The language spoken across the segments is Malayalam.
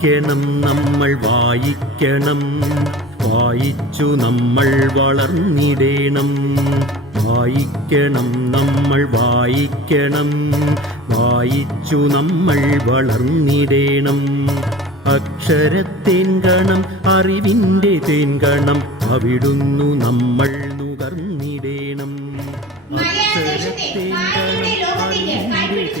വായിക്കണം നമ്മൾ വായിക്കണം. വായിച്ചു നമ്മൾ വളർന്നിടേണം. വായിക്കണം നമ്മൾ വായിക്കണം. വായിച്ചു നമ്മൾ വളർന്നിടേണം. അക്ഷരത്തേൻകണം അറിവിന്റെ തേൻകണം അവിടുന്നു നമ്മൾ നുകർന്നിടേണം. മലയാളദേശത്തെ അറിവിന്റെ ലോകത്തേക്ക് കൈപിടിച്ച്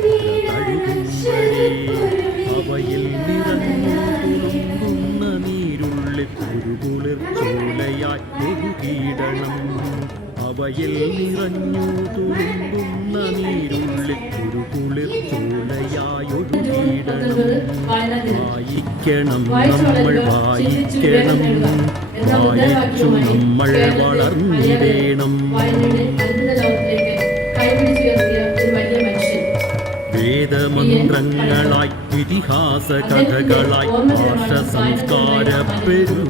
അവയിൽ നിറഞ്ഞു തുളുമ്പുന്ന നീരുള്ളിൽ ഒരു കുളിർ വായിക്കണം നമ്മൾ വായിക്കണം. വായിച്ചു നമ്മൾ വലിയ മനുഷ്യൻ വേദമന്ത്രങ്ങളായി ഇതിഹാസ കഥകളായി ഭാഷ സംസ്കാര പെരുമ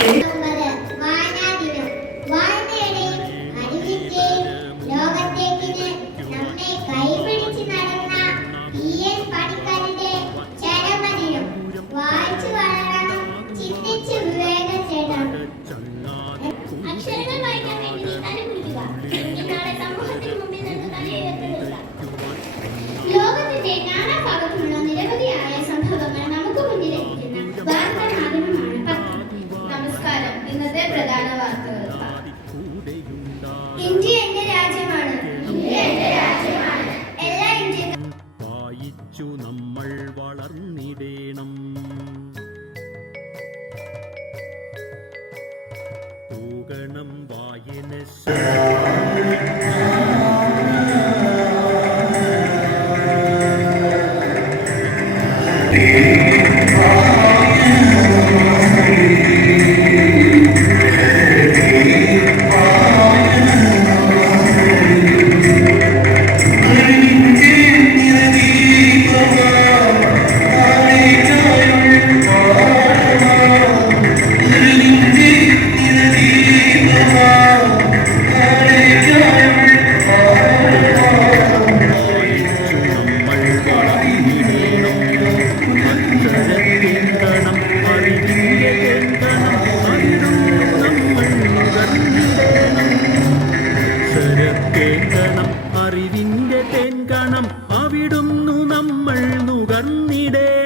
ഇന്ത്യ എന്റെ രാജ്യമാണ്. എല്ലാ ഇന്ത്യക്കാരും വായിച്ചു നമ്മൾ വളർന്നിടേണം. പോകണം വായന തേൻ കണം അവിടുന്നു നമ്മൾ നുകർന്നിടേ.